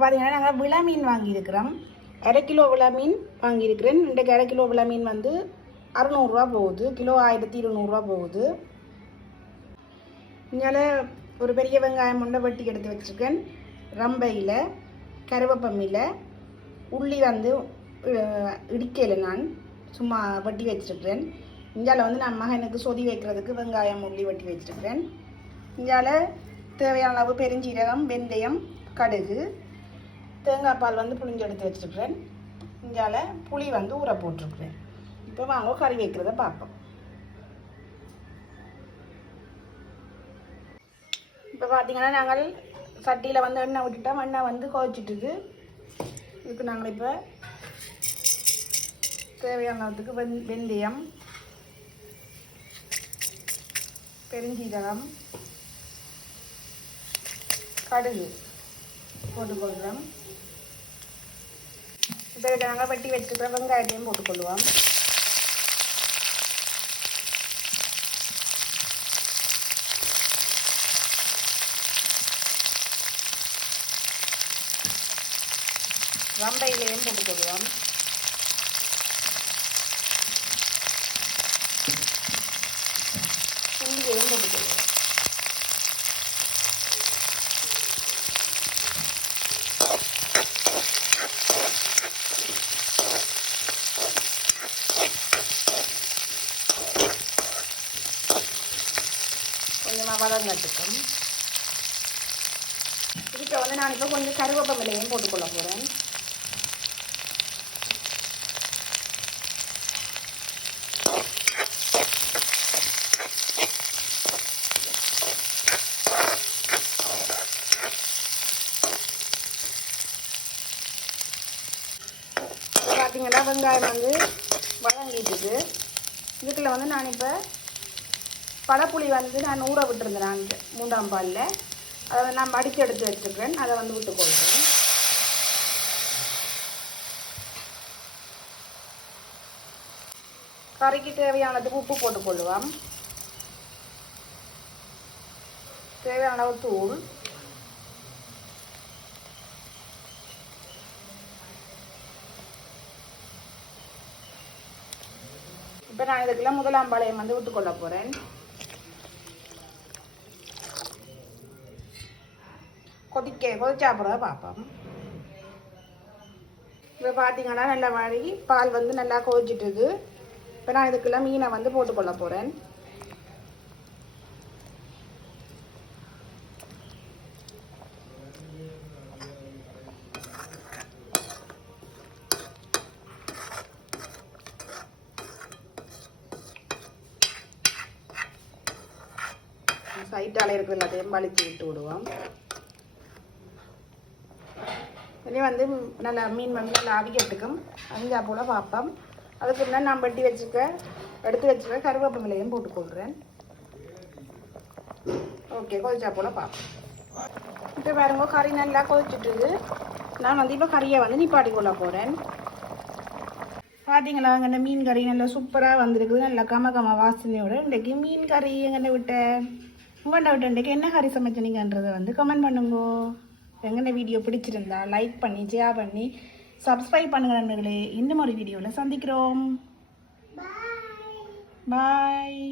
பார்த்தீங்கன்னா நாங்கள் விழா மீன் வாங்கியிருக்கிறோம். அரை கிலோ விழா மீன் வாங்கியிருக்கிறேன். இன்றைக்கு அரை கிலோ விளா மீன் வந்து அறநூறுரூவா போகுது. கிலோ ஆயிரத்தி இருநூறுவா போகுது. இங்கால ஒரு பெரிய வெங்காயம் உண்டை வெட்டி எடுத்து வச்சுருக்கேன். ரம்பையில் கருவேப்பம்மியில் உள்ளி வந்து இடிக்கையில் நான் சும்மா வெட்டி வச்சுருக்கிறேன். இஞ்சால வந்து நான் மகனுக்கு சொதி வைக்கிறதுக்கு வெங்காயம் உள்ளி வெட்டி வச்சுருக்கிறேன். இஞ்சால தேவையான அளவு பெருஞ்சீரகம் வெந்தயம் கடுகு தேங்காய் பால் வந்து புளிஞ்சு எடுத்து வச்சுருக்கிறேன். இங்கால புளி வந்து ஊற போட்டிருக்கிறேன். இப்போ வாங்க கறி வைக்கிறத பார்ப்போம். இப்போ பார்த்தீங்கன்னா நாங்கள் சட்டியில் வந்து எண்ணெய் விட்டுட்டோம் எண்ணெய் வந்து கொதிச்சிட்டுது. இதுக்கு நாங்கள் இப்போ தேவையானதுக்கு வெந் வெந்தயம் பெருஞ்சீரகம் கடுகு போட்டுக்கொள்கிறோம் இப்போ இதை நாங்கள் வெட்டி வச்சுருக்கிற வெங்காயத்தையும் போட்டுக்கொள்வோம் வம்பையிலையும் போட்டுக்கொள்வோம் வதங்கட்டுக்கும் இதுக்கு வந்து நான் இப்போ கொஞ்சம் கருவேப்பமிலையும் போட்டுக்கொள்ள போகிறேன் பார்த்தீங்கன்னா வெங்காயம் வந்து வதங்கிட்டுது இதுக்குள்ள வந்து நான் இப்போ பழப்புளி வந்து நான் ஊற விட்டுருந்தேன் நான் மூன்றாம் பாலில். அதை நான் மடித்து எடுத்து வச்சுருக்கேன் அதை வந்து விட்டுக்கொள்கிறேன் கறிக்கு தேவையானதுக்கு உப்பு போட்டுக்கொள்ளுவோம் தேவையான அளவு தூள். இப்போ நான் இதுக்குள்ள முதலாம் பாளையம் வந்து விட்டுக்கொள்ள போகிறேன் கொதிக்க கொதிச்சா அப்புறம் பார்ப்போம் இப்போ பார்த்தீங்கன்னா நல்லா வழி பால் வந்து நல்லா கொதிச்சிட்டுது இப்போ நான் இதுக்குள்ள மீனை வந்து போட்டுக்கொள்ள போகிறேன் சைட்டால் இருக்கிற எல்லாத்தையும் வலிச்சு விட்டு விடுவோம் இனி வந்து நல்லா மீன் வந்து நல்லா அவிக்கட்டுக்கும் அவிஞ்சா போல் பார்ப்போம் அதுக்கு முன்னாடி நான் வெட்டி வச்சுக்க எடுத்து வச்சுக்க போட்டு போட்டுக்கொள்கிறேன் ஓகே கொதிச்சா போல் பார்ப்போம் இப்போ பாருங்க கறி நல்லா கொதிச்சுட்டுது. நான் வந்து இப்போ கறியை வந்து நிப்பாட்டி கொள்ள போகிறேன் பார்த்தீங்களா அங்கே மீன் கறி நல்லா சூப்பராக வந்திருக்குது. நல்லா கம கம வாசனையோட இன்றைக்கி மீன் கறி எங்கே விட்டேன். உங்கள்கிட்ட விட்டு இன்றைக்கு என்ன கறி சமைச்சினீங்கன்றதை வந்து கமெண்ட் பண்ணுங்க. எங்கன வீடியோ பிடிச்சிருந்தா லைக் பண்ணி ஷேர் பண்ணி சப்ஸ்கிரைப் பண்ணுங்க நண்பர்களே. இன்னும் ஒரு வீடியோவில் சந்திக்கிறோம். பாய்